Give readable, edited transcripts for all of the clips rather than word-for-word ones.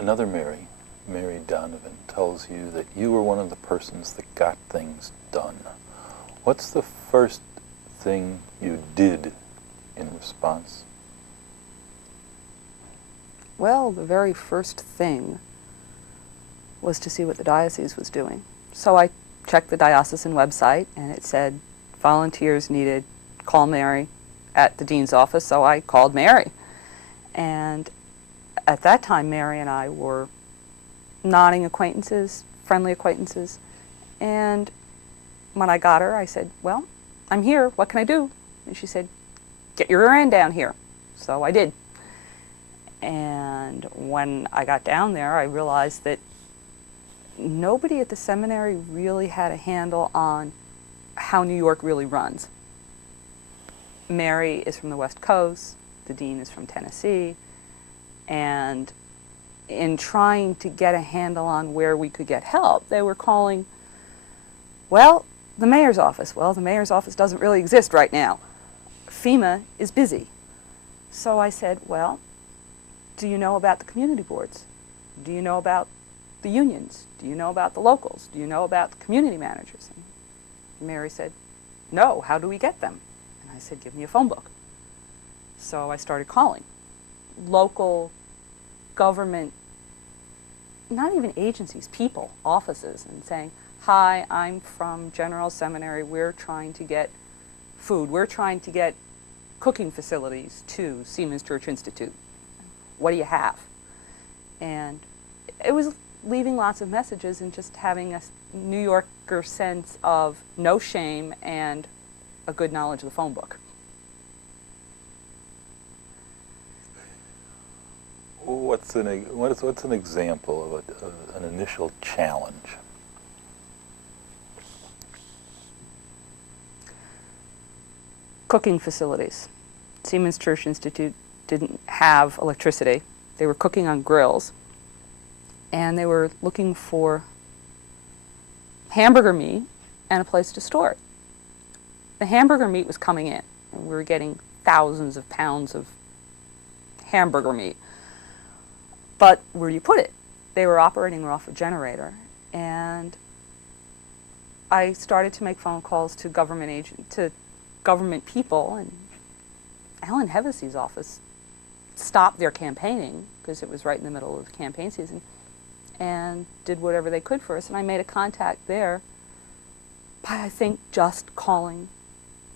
Another Mary, Mary Donovan, tells you that you were one of the persons that got things done. What's the first thing you did in response? Well, the very first thing was to see what the diocese was doing. So I checked the diocesan website, and it said volunteers needed, call Mary at the dean's office, so I called Mary. And at that time, Mary and I were nodding acquaintances, friendly acquaintances. And when I got her, I said, well, I'm here, what can I do? And she said, get your rear end down here. So I did. And when I got down there, I realized that nobody at the seminary really had a handle on how New York really runs. Mary is from the West Coast, the dean is from Tennessee, and in trying to get a handle on where we could get help, they were calling, well, the mayor's office. Well, the mayor's office doesn't really exist right now. FEMA is busy. So I said, well, do you know about the community boards? Do you know about the unions? Do you know about the locals? Do you know about the community managers? And Mary said, no, how do we get them? And I said, give me a phone book. So I started calling local government, not even agencies, people, offices, and saying, hi, I'm from General Seminary, we're trying to get food, we're trying to get cooking facilities to Siemens Church Institute. What do you have? And it was leaving lots of messages and just having a New Yorker sense of no shame and a good knowledge of the phone book. What's an example of an initial challenge? Cooking facilities. Siemens Church Institute didn't have electricity. They were cooking on grills, and they were looking for hamburger meat and a place to store it. The hamburger meat was coming in, and we were getting thousands of pounds of hamburger meat. But where do you put it? They were operating off a generator, and I started to make phone calls to government people, and Alan Hevesey's office stopped their campaigning because it was right in the middle of the campaign season, and did whatever they could for us. And I made a contact there by, I think, just calling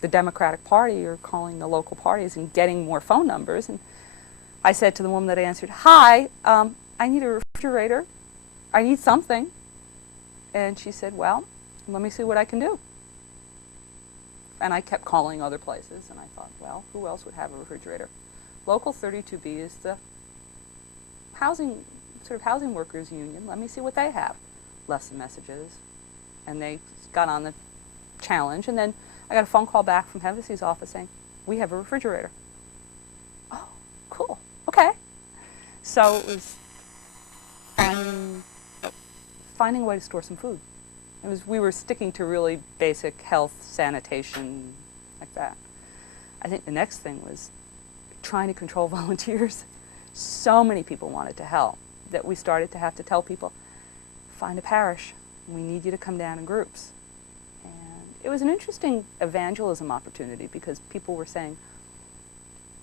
the Democratic Party or calling the local parties and getting more phone numbers. And I said to the woman that answered, hi, I need a refrigerator. I need something. And she said, well, let me see what I can do. And I kept calling other places, and I thought, well, who else would have a refrigerator? Local 32B is the housing workers union. Let me see what they have. Left some messages, and they got on the challenge. And then I got a phone call back from Hevesey's office saying, we have a refrigerator. Oh, cool. Okay. So it was finding a way to store some food. We were sticking to really basic health, sanitation, like that. I think the next thing was trying to control volunteers. So many people wanted to help that we started to have to tell people, find a parish. We need you to come down in groups. And it was an interesting evangelism opportunity because people were saying,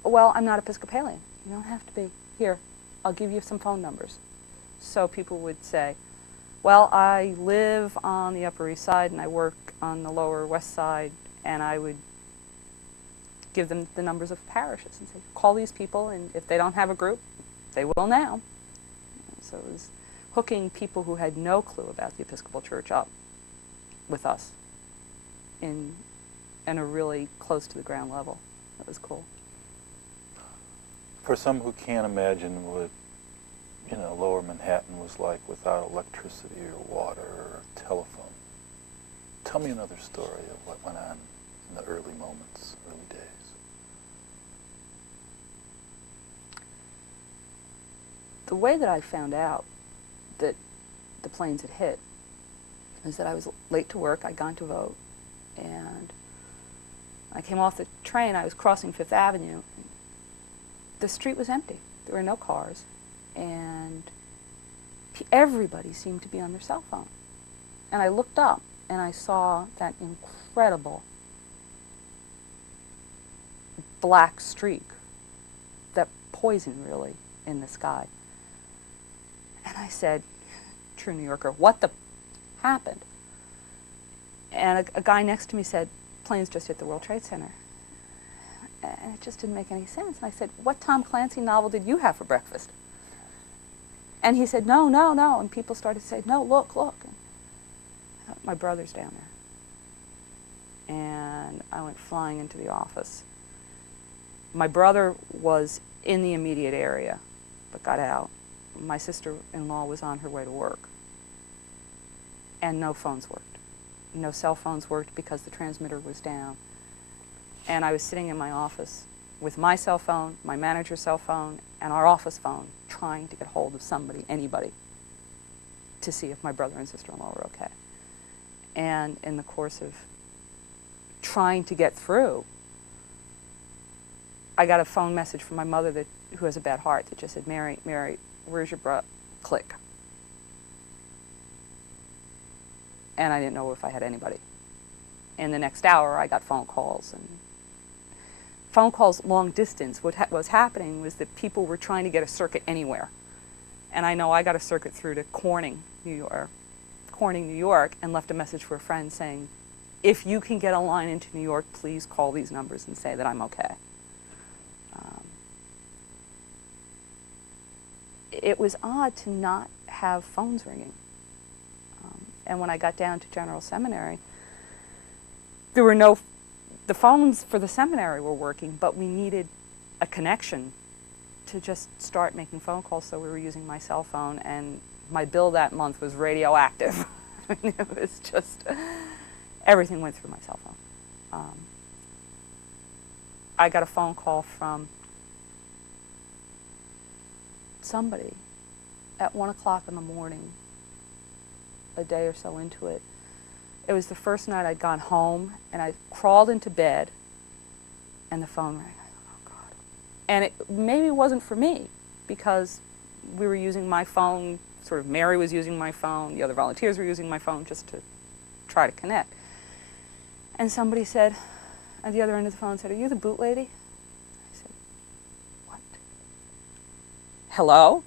well, I'm not Episcopalian. You don't have to be. Here, I'll give you some phone numbers. So people would say, well, I live on the Upper East Side and I work on the Lower West Side, and I would give them the numbers of parishes and say, call these people, and if they don't have a group, they will now. So it was hooking people who had no clue about the Episcopal Church up with us in a really close to the ground level. That was cool. For some who can't imagine what Lower Manhattan was like without electricity or water or telephone, tell me another story of what went on in the early moments, early days. The way that I found out that the planes had hit is that I was late to work. I'd gone to vote, and I came off the train. I was crossing Fifth Avenue. The street was empty. There were no cars, and everybody seemed to be on their cell phone. And I looked up and I saw that incredible black streak, that poison really, in the sky. And I said, true New Yorker, what the happened? And a guy next to me said, planes just hit the World Trade Center. And it just didn't make any sense. And I said, what Tom Clancy novel did you have for breakfast? And he said, no, no, no. And people started to say, no, look, look. And my brother's down there. And I went flying into the office. My brother was in the immediate area, but got out. My sister-in-law was on her way to work. And no phones worked. No cell phones worked because the transmitter was down. And I was sitting in my office with my cell phone, my manager's cell phone, and our office phone, trying to get hold of somebody, anybody, to see if my brother and sister-in-law were okay. And in the course of trying to get through, I got a phone message from my mother who has a bad heart that just said, Mary, where's your brother? Click. And I didn't know if I had anybody. In the next hour, I got phone calls. And phone calls long distance. What was happening was that people were trying to get a circuit anywhere. And I know I got a circuit through to Corning, New York, and left a message for a friend saying, if you can get a line into New York, please call these numbers and say that I'm okay. It was odd to not have phones ringing. And when I got down to General Seminary, there were the phones for the seminary were working, but we needed a connection to just start making phone calls, so we were using my cell phone, and my bill that month was radioactive. I mean, it was just, everything went through my cell phone. I got a phone call from somebody at 1 o'clock in the morning, a day or so into it. It was the first night I'd gone home, and I crawled into bed, and the phone rang. Oh, God. And it maybe wasn't for me, because we were using my phone, sort of Mary was using my phone, the other volunteers were using my phone just to try to connect. And somebody said, at the other end of the phone said, are you the boot lady? I said, what? Hello?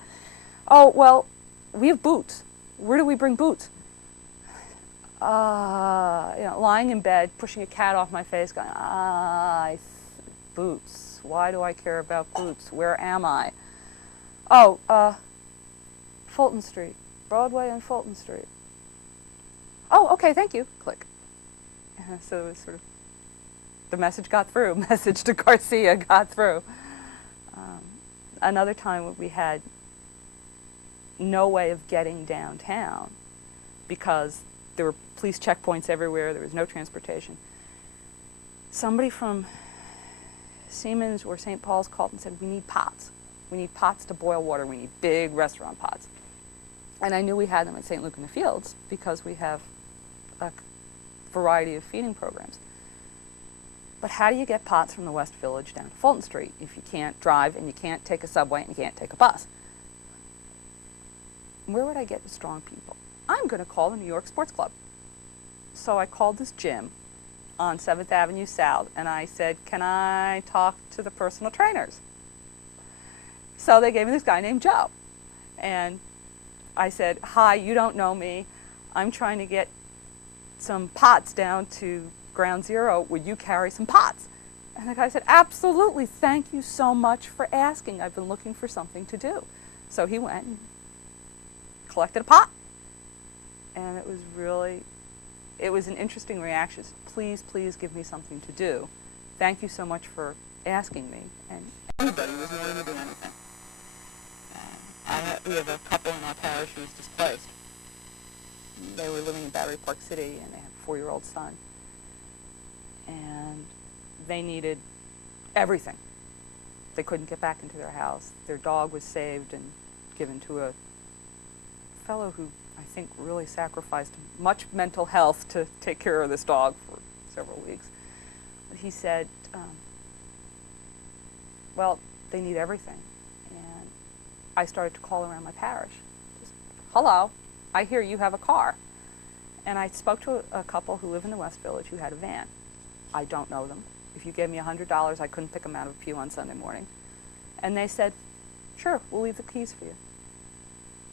Oh, well, we have boots. Where do we bring boots? Lying in bed, pushing a cat off my face, going, boots. Why do I care about boots? Where am I? Oh, Fulton Street, Broadway and Fulton Street. Oh, okay, thank you. Click. So it was sort of, the message got through. Message to Garcia got through. Another time we had no way of getting downtown because there were police checkpoints everywhere, there was no transportation. Somebody from Siemens or St. Paul's called and said, we need pots. We need pots to boil water. We need big restaurant pots. And I knew we had them at St. Luke in the Fields because we have a variety of feeding programs. But how do you get pots from the West Village down to Fulton Street if you can't drive and you can't take a subway and you can't take a bus? Where would I get the strong people? I'm going to call the New York Sports Club. So I called this gym on 7th Avenue South, and I said, can I talk to the personal trainers? So they gave me this guy named Joe. And I said, hi, you don't know me. I'm trying to get some pots down to Ground Zero. Would you carry some pots? And the guy said, absolutely. Thank you so much for asking. I've been looking for something to do. So he went and collected a pot. And it was an interesting reaction. Please, please give me something to do. Thank you so much for asking me. And anybody was willing to do anything. We have a couple in our parish who was displaced. They were living in Battery Park City, and they had a 4-year-old son. And they needed everything. They couldn't get back into their house. Their dog was saved and given to a fellow who I think really sacrificed much mental health to take care of this dog for several weeks. He said, well, they need everything. And I started to call around my parish, just hello, I hear you have a car. And I spoke to a couple who live in the West Village who had a van. I don't know them. If you gave me $100, I couldn't pick them out of a pew on Sunday morning. And they said, sure, we'll leave the keys for you.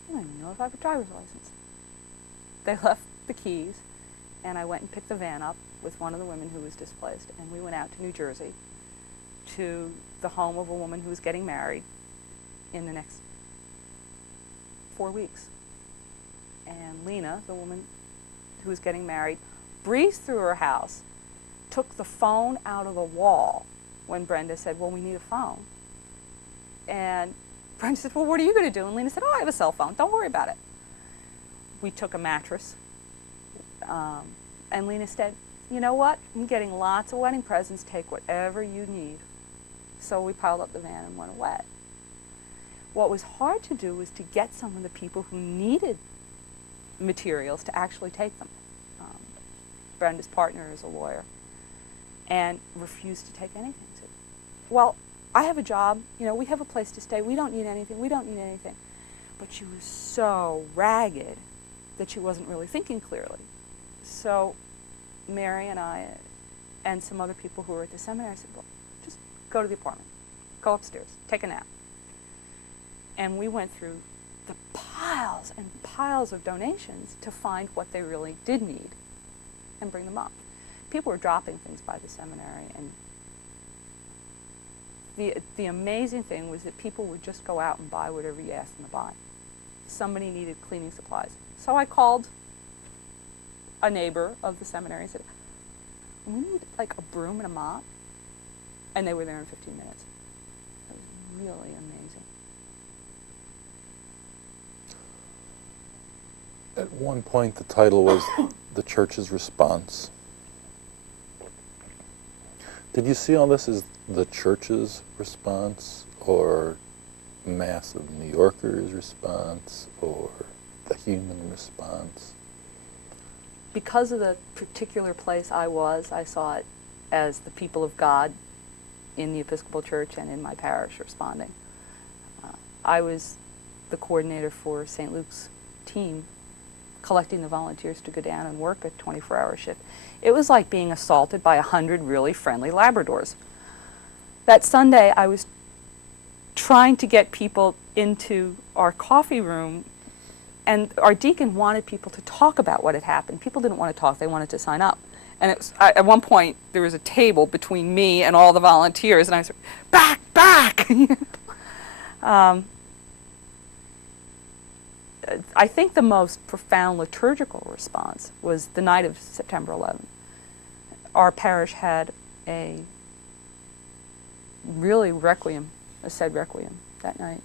I don't even know if I have a driver's license. They left the keys, and I went and picked the van up with one of the women who was displaced, and we went out to New Jersey to the home of a woman who was getting married in the next 4 weeks. And Lena, the woman who was getting married, breezed through her house, took the phone out of the wall when Brenda said, well, we need a phone. And Brenda said, well, what are you going to do? And Lena said, oh, I have a cell phone. Don't worry about it. We took a mattress. And Lena said, you know what? I'm getting lots of wedding presents. Take whatever you need. So we piled up the van and went away. What was hard to do was to get some of the people who needed materials to actually take them. Brenda's partner is a lawyer and refused to take anything. Said, well, I have a job, you know, we have a place to stay, we don't need anything, we don't need anything. But she was so ragged that she wasn't really thinking clearly. So Mary and I and some other people who were at the seminary said, well, just go to the apartment, go upstairs, take a nap. And we went through the piles and piles of donations to find what they really did need and bring them up. People were dropping things by the seminary, and the amazing thing was that people would just go out and buy whatever you asked them to buy. Somebody needed cleaning supplies. So I called a neighbor of the seminary and said, we need like a broom and a mop. And they were there in 15 minutes. It was really amazing. At one point, the title was The Church's Response. Did you see all this as the church's response, or massive New Yorkers' response, or the human response? Because of the particular place I was, I saw it as the people of God in the Episcopal Church and in my parish responding. I was the coordinator for St. Luke's team, collecting the volunteers to go down and work a 24-hour shift. It was like being assaulted by 100 really friendly Labradors. That Sunday, I was trying to get people into our coffee room, and our deacon wanted people to talk about what had happened. People didn't want to talk, they wanted to sign up. And it was, at one point, there was a table between me and all the volunteers, and I said, back, back! I think the most profound liturgical response was the night of September 11th. Our parish had a really requiem, a said requiem that night.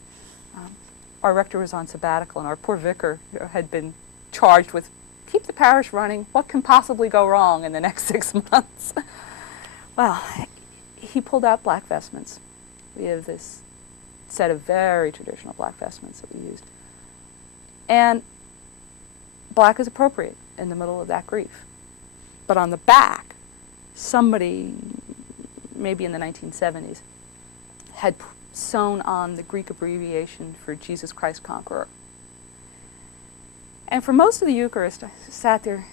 Our rector was on sabbatical, and our poor vicar had been charged with keep the parish running, what can possibly go wrong in the next 6 months? Well, he pulled out black vestments. We have this set of very traditional black vestments that we used. And black is appropriate in the middle of that grief. But on the back, somebody, maybe in the 1970s, had sewn on the Greek abbreviation for Jesus Christ Conqueror. And for most of the Eucharist, I sat there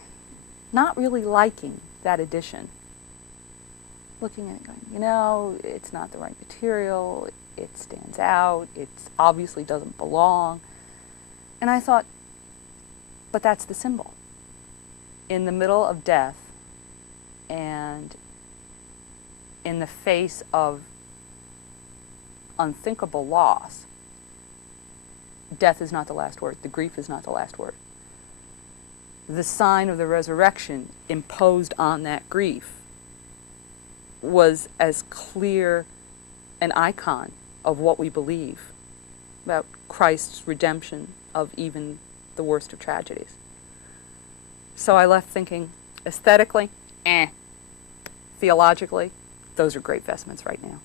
not really liking that addition. Looking at it going, you know, it's not the right material, it stands out, it obviously doesn't belong. And I thought, but that's the symbol. In the middle of death and in the face of unthinkable loss, death is not the last word. The grief is not the last word. The sign of the resurrection imposed on that grief was as clear an icon of what we believe about Christ's redemption of even the worst of tragedies. So I left thinking, aesthetically, theologically, those are great vestments right now.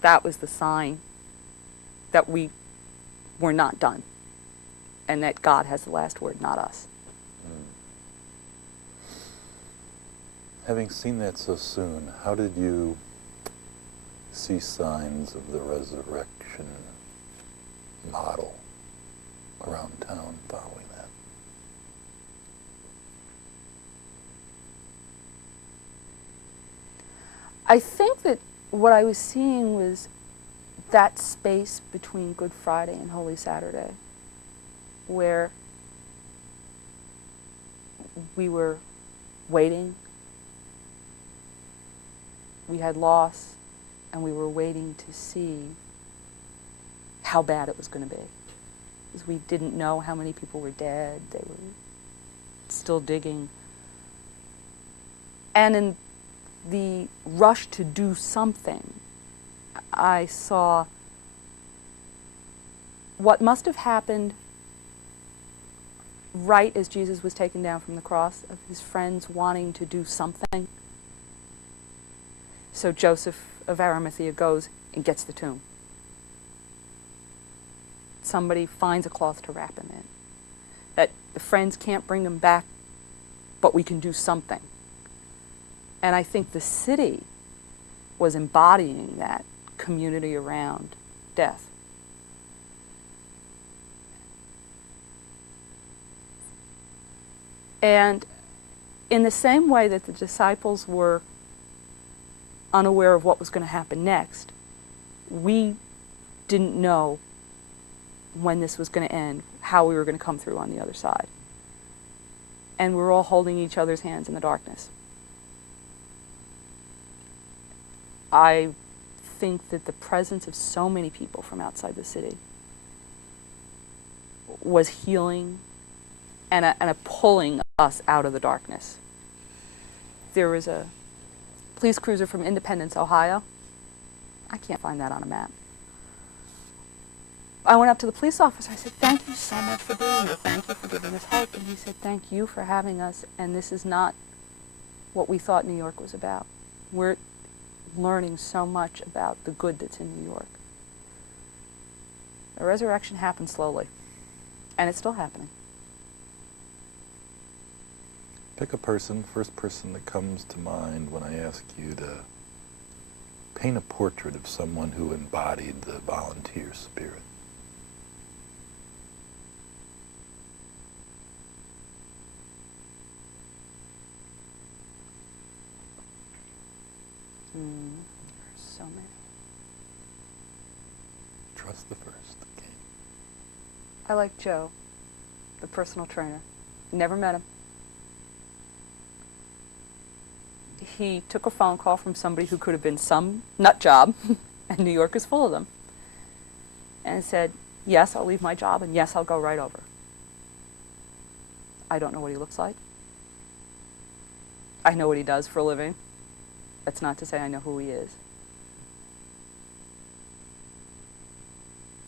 That was the sign that we were not done, and that God has the last word, not us. Having seen that so soon, how did you see signs of the resurrection model around town following that? I think that what I was seeing was that space between Good Friday and Holy Saturday, where we were waiting, we had loss, and we were waiting to see how bad it was going to be. Because we didn't know how many people were dead, they were still digging. And in the rush to do something, I saw what must have happened right as Jesus was taken down from the cross, of his friends wanting to do something. So Joseph of Arimathea goes and gets the tomb. Somebody finds a cloth to wrap him in. That the friends can't bring him back, but we can do something. And I think the city was embodying that community around death. And in the same way that the disciples were unaware of what was going to happen next, we didn't know when this was going to end, how we were going to come through on the other side. And we're all holding each other's hands in the darkness. I think that the presence of so many people from outside the city was healing and a pulling us out of the darkness. There was a police cruiser from Independence, Ohio. I can't find that on a map. I went up to the police officer. I said, "Thank you so much for being here. Thank you for giving us hope." And he said, "Thank you for having us. And this is not what we thought New York was about. We're learning so much about the good that's in New York." The resurrection happened slowly, and it's still happening. Pick a person, first person that comes to mind when I ask you to paint a portrait of someone who embodied the volunteer spirit. There's so many. Trust the first. Okay. I like Joe, the personal trainer. Never met him. He took a phone call from somebody who could have been some nut job, and New York is full of them, and said, "Yes, I'll leave my job, and yes, I'll go right over." I don't know what he looks like. I know what he does for a living. That's not to say I know who he is.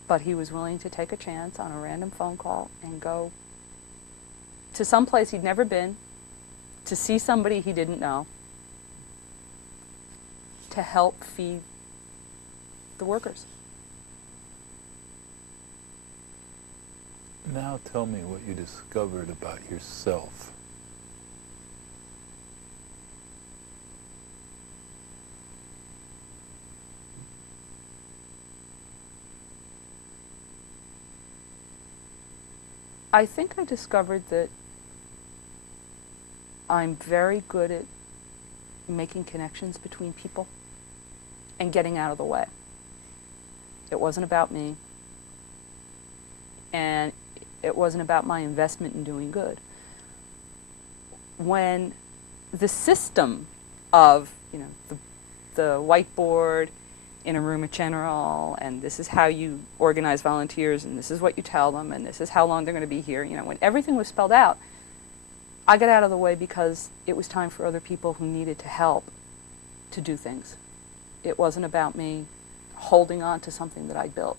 But he was willing to take a chance on a random phone call and go to some place he'd never been, to see somebody he didn't know, to help feed the workers. Now tell me what you discovered about yourself. I think I discovered that I'm very good at making connections between people and getting out of the way. It wasn't about me, and it wasn't about my investment in doing good. When the system of, the whiteboard in a room of general, and this is how you organize volunteers, and this is what you tell them, and this is how long they're going to be here, when everything was spelled out, I got out of the way because it was time for other people who needed to help to do things. It wasn't about me holding on to something that I'd built.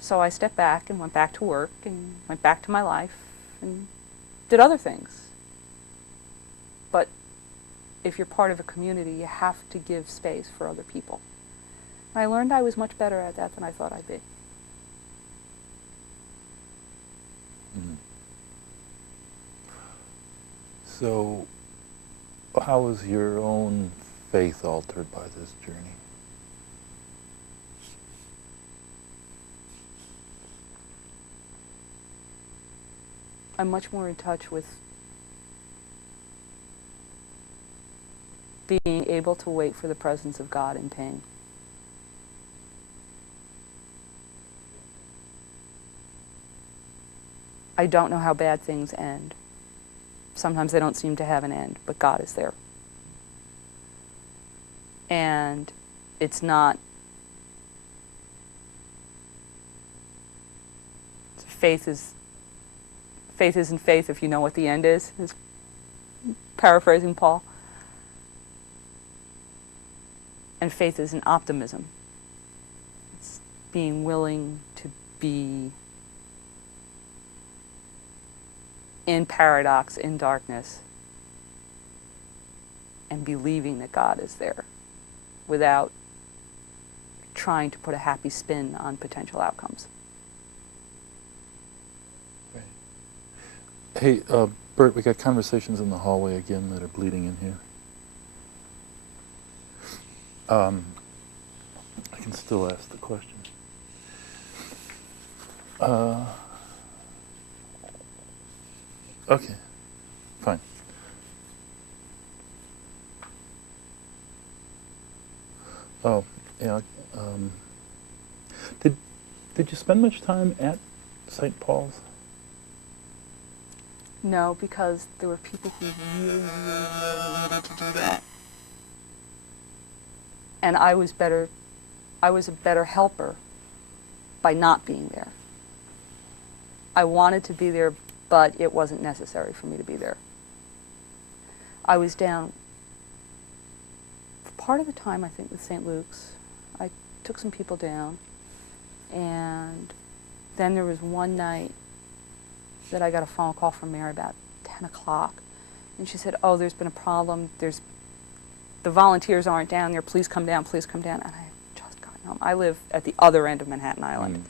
So I stepped back and went back to work and went back to my life and did other things. But if you're part of a community, you have to give space for other people. And I learned I was much better at that than I thought I'd be. Mm. So, how was your own faith altered by this journey? I'm much more in touch with being able to wait for the presence of God in pain. I don't know how bad things end. Sometimes they don't seem to have an end, but God is there. And it's not faith isn't faith if you know what the end is paraphrasing Paul. And faith isn't optimism. It's being willing to be in paradox, in darkness, and believing that God is there without trying to put a happy spin on potential outcomes. Hey, Bert, we got conversations in the hallway again that are bleeding in here. I can still ask the question. Okay, fine. Oh, yeah. Did you spend much time at St. Paul's? No, because there were people who really needed to do that. And I was a better helper by not being there. I wanted to be there, but it wasn't necessary for me to be there. I was down for part of the time, I think, with St. Luke's. I took some people down, and then there was one night that I got a phone call from Mary about 10 o'clock, and she said, "Oh, there's been a problem. The volunteers aren't down there. Please come down, please come down." And I had just gotten home. I live at the other end of Manhattan Island.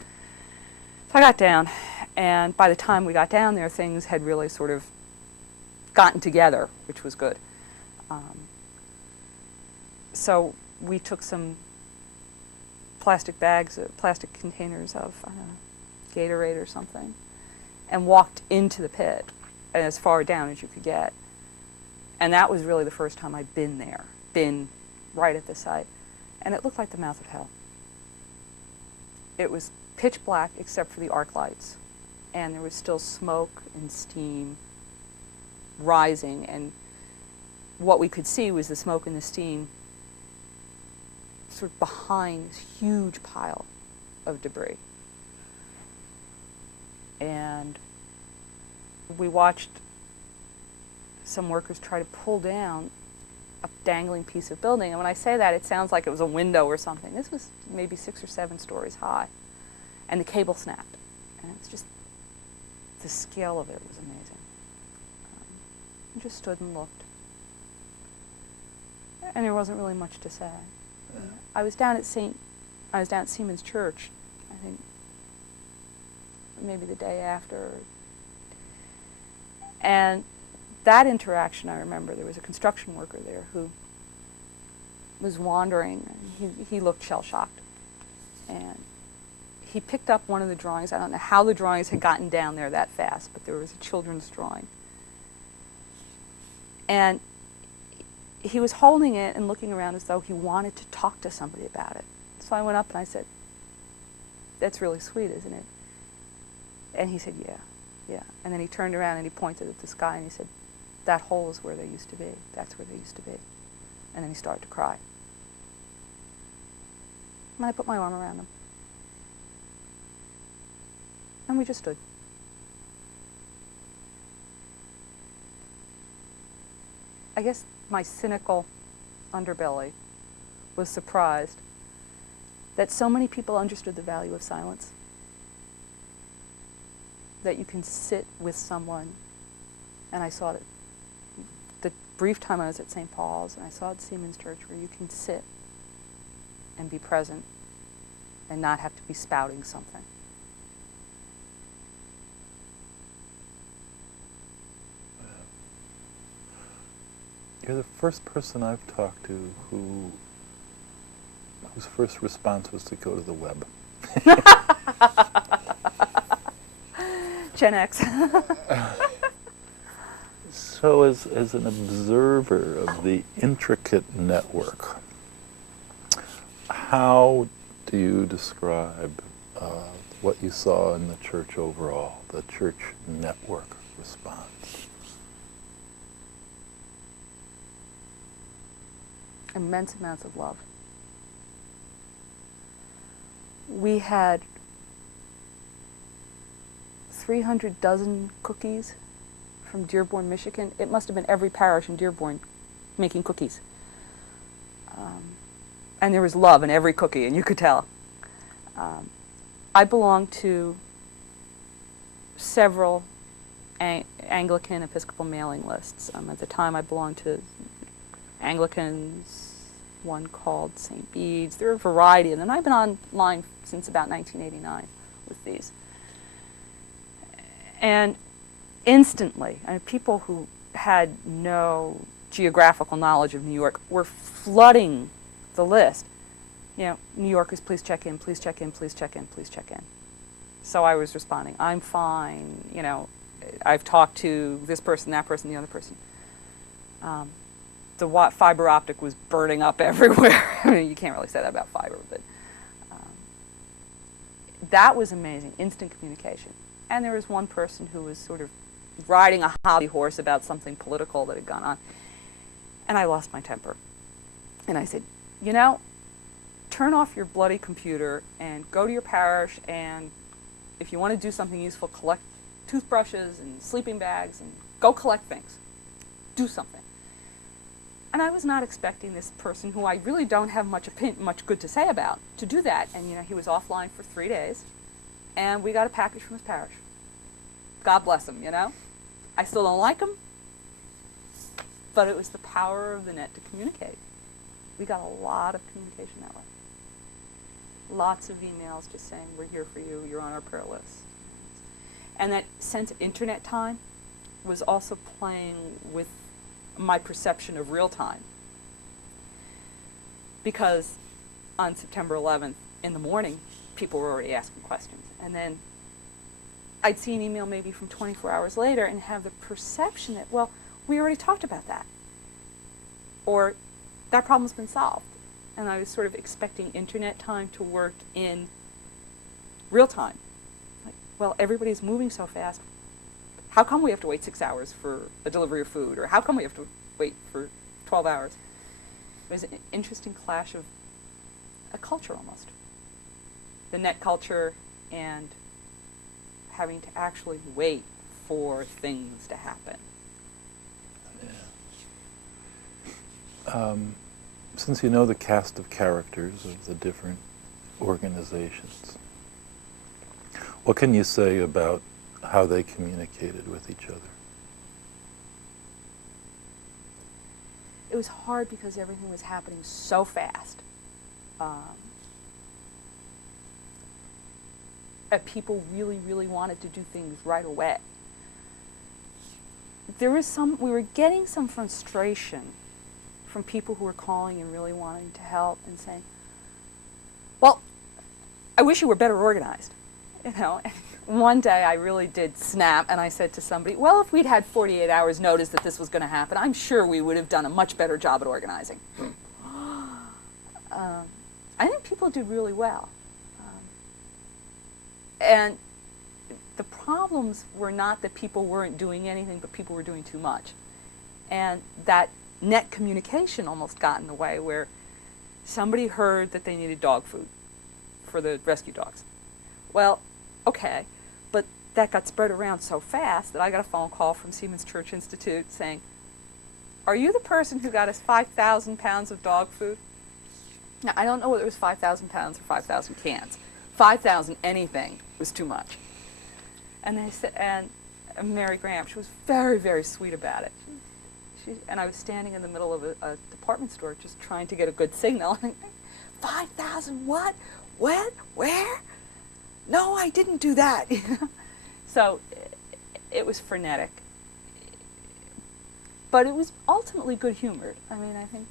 So I got down, and by the time we got down there, things had really sort of gotten together, which was good. So we took some plastic bags, plastic containers of, I don't know, Gatorade or something, and walked into the pit as far down as you could get. And that was really the first time I'd been there, been right at the site. And it looked like the mouth of hell. It was pitch black except for the arc lights. And there was still smoke and steam rising. And what we could see was the smoke and the steam sort of behind this huge pile of debris. And we watched some workers try to pull down a dangling piece of building. And when I say that, it sounds like it was a window or something. This was maybe 6 or 7 stories high. And the cable snapped. And it was just, the scale of it was amazing. I just stood and looked. And there wasn't really much to say. I was down at Siemens Church, I think, maybe the day after. And that interaction, I remember, there was a construction worker there who was wandering. He looked shell-shocked. And he picked up one of the drawings. I don't know how the drawings had gotten down there that fast, but there was a children's drawing. And he was holding it and looking around as though he wanted to talk to somebody about it. So I went up and I said, "That's really sweet, isn't it?" And he said, "Yeah, yeah." And then he turned around and he pointed at the sky and he said, "That hole is where they used to be. That's where they used to be." And then he started to cry. And I put my arm around him. And we just stood. I guess my cynical underbelly was surprised that so many people understood the value of silence. That you can sit with someone, and I saw it the brief time I was at St. Paul's, and I saw it at Siemens Church, where you can sit and be present and not have to be spouting something. You're the first person I've talked to whose first response was to go to the web. Gen X. So as an observer of the intricate network, how do you describe what you saw in the church overall, the church network response? Immense amounts of love. We had 300 dozen cookies from Dearborn, Michigan. It must have been every parish in Dearborn making cookies. And there was love in every cookie, and you could tell. I belong to several Anglican Episcopal mailing lists. At the time, I belonged to Anglicans, one called St. Bede's. There are a variety, and then I've been online since about 1989 with these. And instantly, people who had no geographical knowledge of New York were flooding the list. You know, New Yorkers, please check in, please check in, please check in, please check in. So I was responding, I'm fine, you know, I've talked to this person, that person, the other person. The fiber optic was burning up everywhere. I mean, you can't really say that about fiber, but that was amazing, instant communication. And there was one person who was sort of riding a hobby horse about something political that had gone on. And I lost my temper. And I said, you know, turn off your bloody computer and go to your parish, and if you want to do something useful, collect toothbrushes and sleeping bags and go collect things. Do something. And I was not expecting this person, who I really don't have much good to say about, to do that. And you know, he was offline for 3 days, and we got a package from his parish. God bless him, you know. I still don't like him, but it was the power of the net to communicate. We got a lot of communication that way. Lots of emails just saying, we're here for you, you're on our prayer list. And that sense of internet time was also playing with my perception of real time. Because on September 11th in the morning, people were already asking questions. And then I'd see an email maybe from 24 hours later and have the perception that, well, we already talked about that. Or that problem's been solved. And I was sort of expecting internet time to work in real time. Like, well, everybody's moving so fast. How come we have to wait 6 hours for a delivery of food? Or how come we have to wait for 12 hours? It was an interesting clash of a culture almost. The net culture and having to actually wait for things to happen. Yeah. Since you know the cast of characters of the different organizations, what can you say about how they communicated with each other? It was hard because everything was happening so fast. People really, really wanted to do things right away. We were getting some frustration from people who were calling and really wanting to help and saying, well, I wish you were better organized. You know, and one day I really did snap, and I said to somebody, well, if we'd had 48 hours notice that this was going to happen, I'm sure we would have done a much better job at organizing. I think people did really well. And the problems were not that people weren't doing anything, but people were doing too much. And that net communication almost got in the way, where somebody heard that they needed dog food for the rescue dogs. Well, okay, but that got spread around so fast that I got a phone call from Siemens Church Institute saying, are you the person who got us 5,000 pounds of dog food? Now, I don't know whether it was 5,000 pounds or 5,000 cans. 5,000 anything was too much. And they said, and Mary Graham, she was very, very sweet about it. And I was standing in the middle of a department store just trying to get a good signal. 5,000 what? When? Where? No, I didn't do that. So it was frenetic. But it was ultimately good-humored. I mean, I think,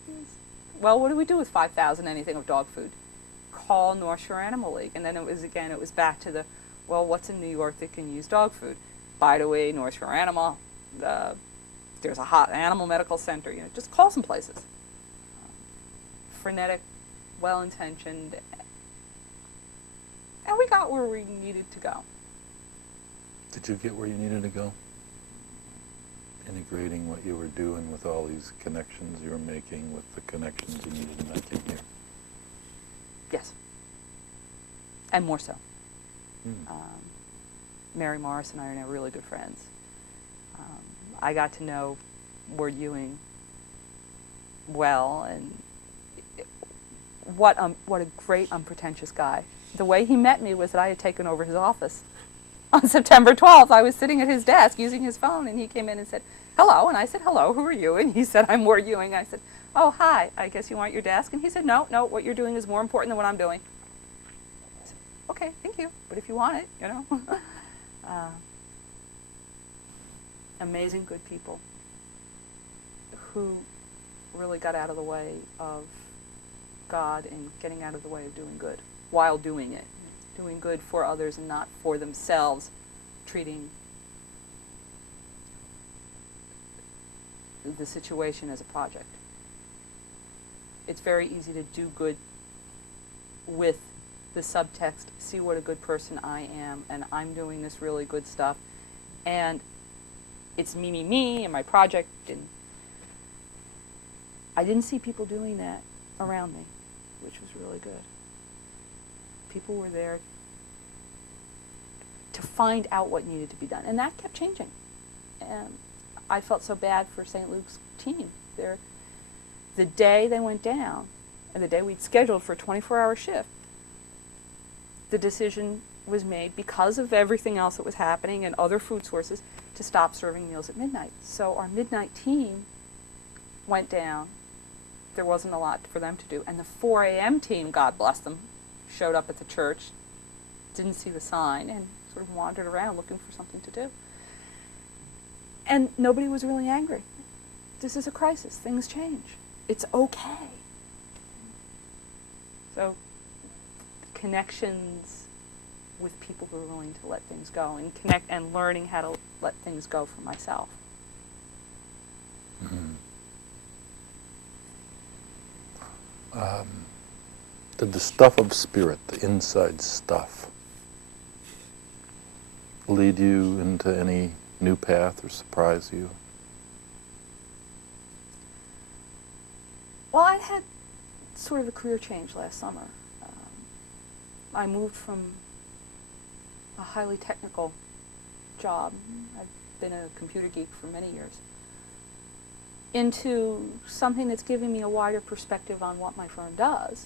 well, what do we do with 5,000 anything of dog food? Call North Shore Animal League. And then it was back to the, well, what's in New York that can use dog food? By the way, North Shore Animal, there's a hot animal medical center. Just call some places. Frenetic, well-intentioned, and we got where we needed to go. Did you get where you needed to go? Integrating what you were doing with all these connections you were making with the connections you needed to make in here. Yes. And more so. Mm. Mary Morris and I are now really good friends. I got to know Ward Ewing well, and what a great, unpretentious guy. The way he met me was that I had taken over his office. On September 12th, I was sitting at his desk using his phone, and he came in and said, "Hello," and I said, "Hello, who are you?" And he said, "I'm Ward Ewing." I said, "Oh, hi, I guess you want your desk?" And he said, no, what you're doing is more important than what I'm doing. I said, "Okay, thank you, but if you want it, Amazing good people who really got out of the way of God and getting out of the way of doing good while doing it. Doing good for others and not for themselves, treating the situation as a project. It's very easy to do good with the subtext, see what a good person I am, and I'm doing this really good stuff, and it's me, and my project, and I didn't see people doing that around me, which was really good. People were there to find out what needed to be done, and that kept changing. And I felt so bad for St. Luke's team. The day they went down, and the day we'd scheduled for a 24-hour shift, the decision was made, because of everything else that was happening and other food sources, to stop serving meals at midnight. So our midnight team went down. There wasn't a lot for them to do. And the 4 a.m. team, God bless them, showed up at the church, didn't see the sign, and sort of wandered around looking for something to do. And nobody was really angry. This is a crisis. Things change. It's okay. So connections with people who are willing to let things go, and connect and learning how to let things go for myself. Mm-hmm. Did the stuff of spirit, the inside stuff, lead you into any new path or surprise you? Well, I had sort of a career change last summer. I moved from a highly technical job, I've been a computer geek for many years, into something that's giving me a wider perspective on what my firm does.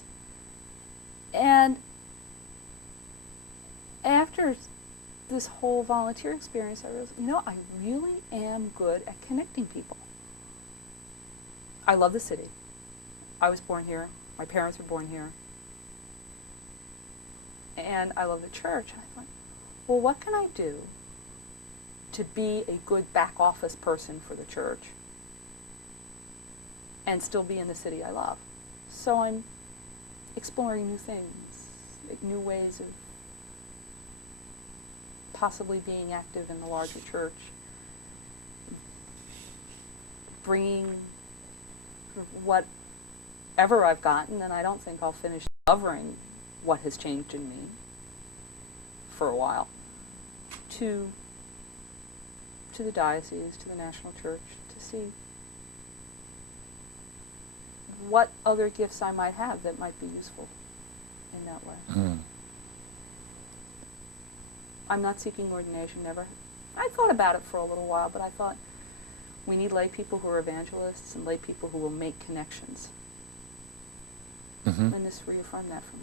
And after this whole volunteer experience, I realized, I really am good at connecting people. I love the city. I was born here. My parents were born here. And I love the church. And I thought, well, what can I do to be a good back office person for the church and still be in the city I love? So I'm exploring new things, new ways of possibly being active in the larger church, bringing whatever I've gotten, and I don't think I'll finish covering what has changed in me for a while, to the diocese, to the national church, to see what other gifts I might have that might be useful in that way. Mm. I'm not seeking ordination, never. I thought about it for a little while, but I thought we need lay people who are evangelists and lay people who will make connections. Mm-hmm. And this reaffirmed that for me.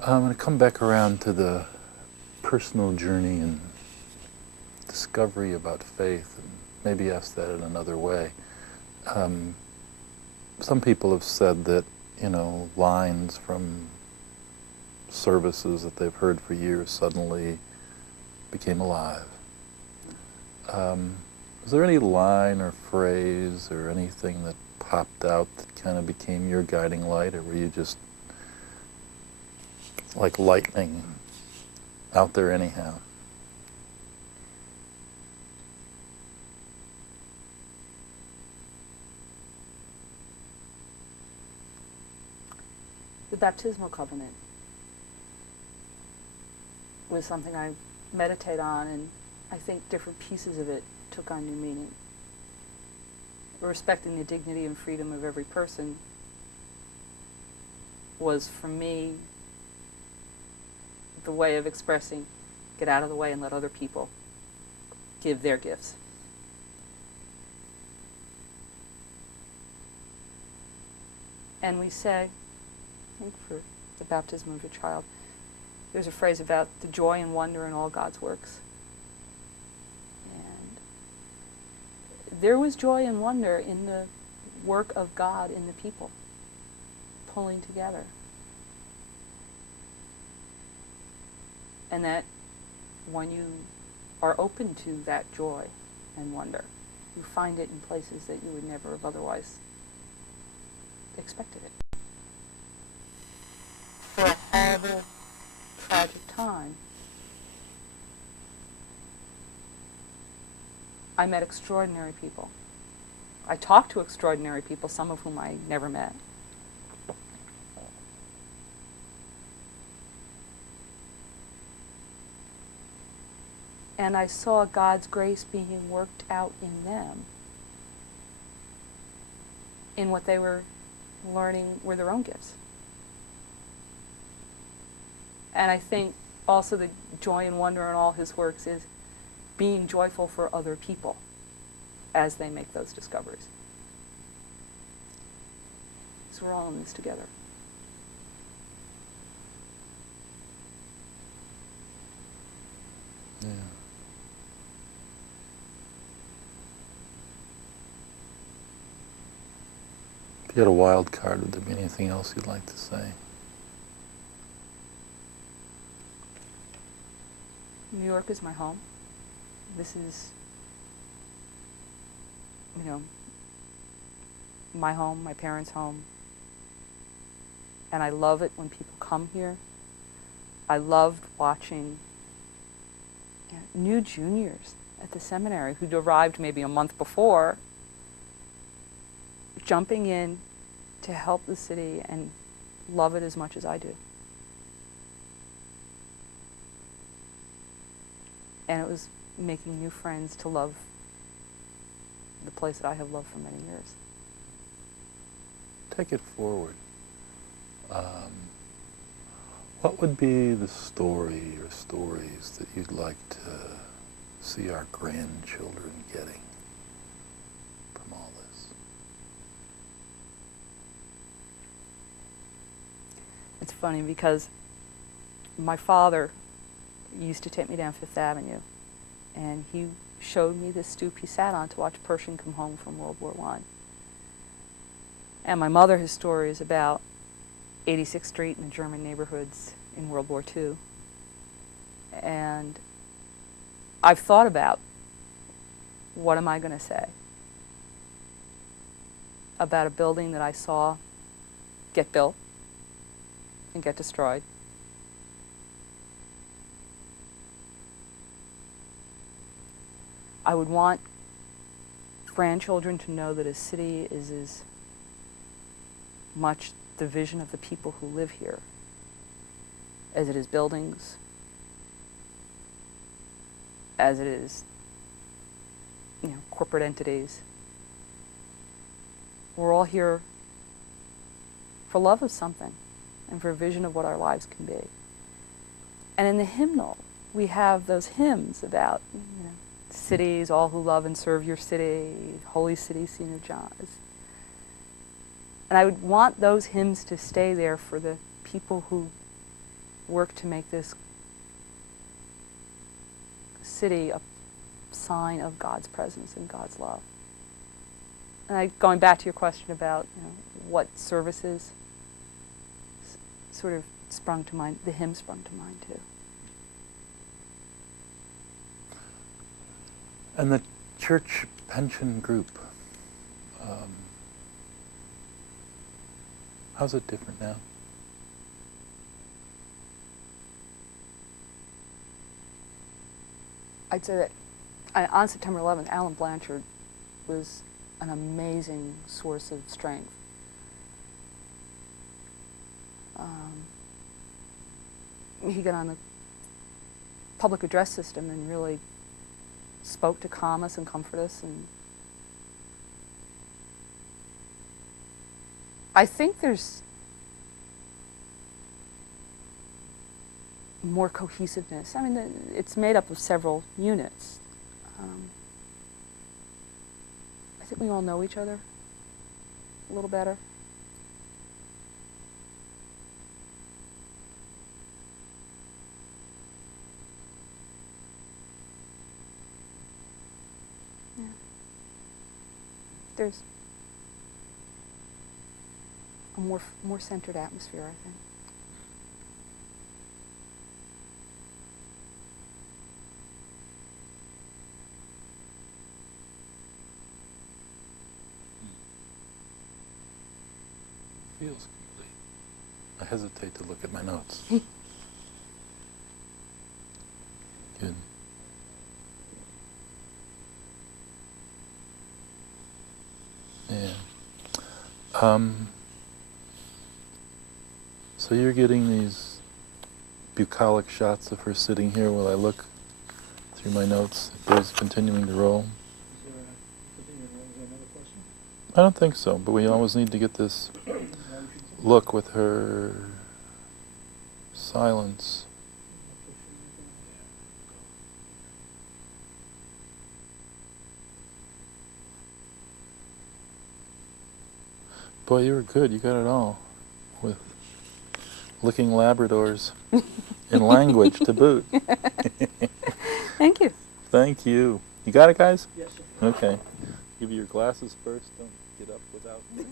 I'm going to come back around to the personal journey and discovery about faith, and maybe ask that in another way. Some people have said that, lines from services that they've heard for years suddenly became alive. Was there any line or phrase or anything that popped out that kind of became your guiding light, or were you just like lightning out there anyhow. The baptismal covenant was something I meditate on, and I think different pieces of it took on new meaning. Respecting the dignity and freedom of every person was, for me, the way of expressing, get out of the way and let other people give their gifts. And we say, I think for the baptism of a child, there's a phrase about the joy and wonder in all God's works. And there was joy and wonder in the work of God in the people, pulling together. And that when you are open to that joy and wonder, you find it in places that you would never have otherwise expected it. For a horrible, tragic time, I met extraordinary people. I talked to extraordinary people, some of whom I never met. And I saw God's grace being worked out in them, in what they were learning were their own gifts. And I think also the joy and wonder in all his works is being joyful for other people as they make those discoveries. So we're all in this together. Yeah. If you had a wild card, would there be anything else you'd like to say? New York is my home. This is, my home, my parents' home. And I love it when people come here. I loved watching new juniors at the seminary who'd arrived maybe a month before, jumping in to help the city and love it as much as I do. And it was making new friends to love the place that I have loved for many years. Take it forward. What would be the story or stories that you'd like to see our grandchildren getting from all this? It's funny because my father used to take me down Fifth Avenue, and he showed me the stoop he sat on to watch Pershing come home from World War I. And my mother has stories about 86th Street and the German neighborhoods in World War II. And I've thought about, what am I going to say about a building that I saw get built and get destroyed? I would want grandchildren to know that a city is as much the vision of the people who live here as it is buildings, as it is, corporate entities. We're all here for love of something and for a vision of what our lives can be. And in the hymnal, we have those hymns about, cities, all who love and serve your city, holy city, scene of John. And I would want those hymns to stay there for the people who work to make this city a sign of God's presence and God's love. And going back to your question about what services sort of sprung to mind, the hymn sprung to mind too. And the church pension group, how's it different now? I'd say that on September 11th, Alan Blanchard was an amazing source of strength. He got on the public address system and really spoke to calm us and comfort us. And I think there's more cohesiveness. I mean, it's made up of several units. I think we all know each other a little better. Yeah. There's a more centered atmosphere, I think. Feels complete. I hesitate to look at my notes. Good. Yeah. So you're getting these bucolic shots of her sitting here while I look through my notes. If there's continuing to roll. Is there another question? I don't think so, but we always need to get this look with her silence. Boy, you were good. You got it all. With licking Labradors in language to boot. Thank you. Thank you. You got it, guys? Yes, sir. Okay. Give you your glasses first. Don't get up without me.